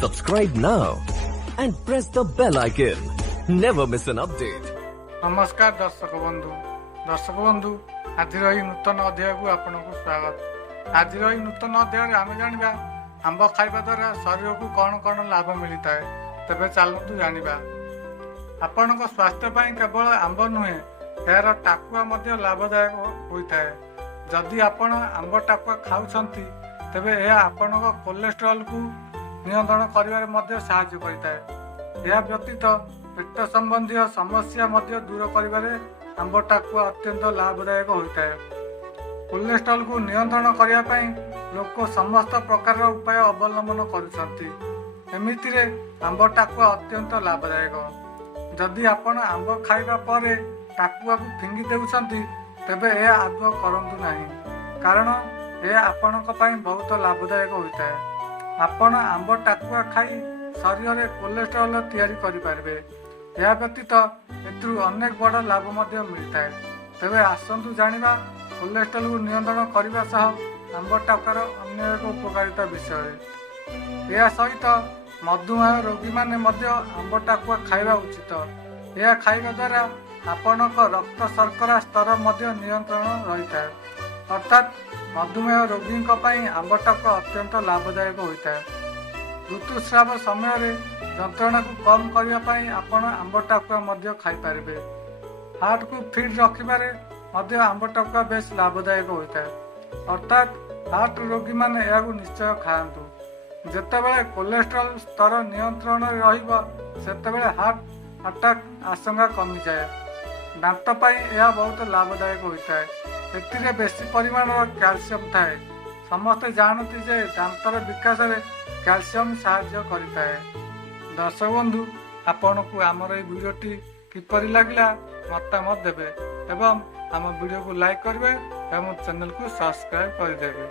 Subscribe now and press the bell icon. Never miss an update. नमस्कार दर्शक बंधु आज नूतन अध्याय को आपको स्वागत। आज नूतन अध्याय आम जाना आंब खाइबा द्वारा शरीर को कौन कौन लाभ मिलता है। तेरे चलतु जाना आपण स्वास्थ्य केवल आंब नुहे यार टाकुआ लाभदायक होता है। जदि आपण आंब टाकुआ खाऊंती तेबे यह आपण कोलेस्ट्रॉल को नियंत्रण कर साहाय्य करता है। व्यतीत पेट संबंधी समस्या दूर कर आंब टाकुआ अत्यंत लाभदायक होता है। कोलेस्ट्रॉल को नियंत्रण करने लोक समस्त प्रकार उपाय अवलंबन करमितिरे आंब टाकुआ अत्यंत लाभदायक। जदि आपण आंब खाइबा परे टाकुआ को फिंगी देउछंती तेबे यह आदौ करंतु नहीं, कारण यह आपणक बहुत लाभदायक होता है। आपण आंब टाकुआ खाई शरीर में कोलेस्ट्रॉल तैयारी करें। यह व्यतीत एथु अनेक बड़ लाभ मिलता है। तेबे आसतु जाना कोलेस्ट्रॉल को नियंत्रण करने सह आंब टाकुआर अन्य एक उपकारिता विषय। यह सहित मधुमेह रोगी माने आंब टाकुआ खाइबा उचित। यह खाइबा द्वारा आपणक रक्त शर्करा स्तर नियंत्रण रही है। अर्थात मधुमेह रोगी आंब टाकुआ अत्यंत लाभदायक होता है। ऋतुस्राव समय जंत्रणा को कम करने आपण आंब टाकुआ खाईपारे। हार्ट को फिट रखिबारे आंब टाकुआ बेस लाभदायक होता है। अर्थात हार्ट रोगी माने यह निश्चय खातु। जितेबाला कोलेस्ट्रॉल स्तर नियंत्रण रही हार्ट अटैक आशंका कमी जाए। दांत यह बहुत लाभदायक होता है। एथिरे बेसी परिमाण कैल्शियम थाए। समस्ते जानती जे दांतर विकास में कैल्शियम साहाय्य करता है। दर्शक बंधु आपण को आमर ये वीडियोटी किपरि लागला मतामत देबे एवं आम वीडियो को लाइक करेंगे एवं चैनल को सब्सक्राइब करदेवे।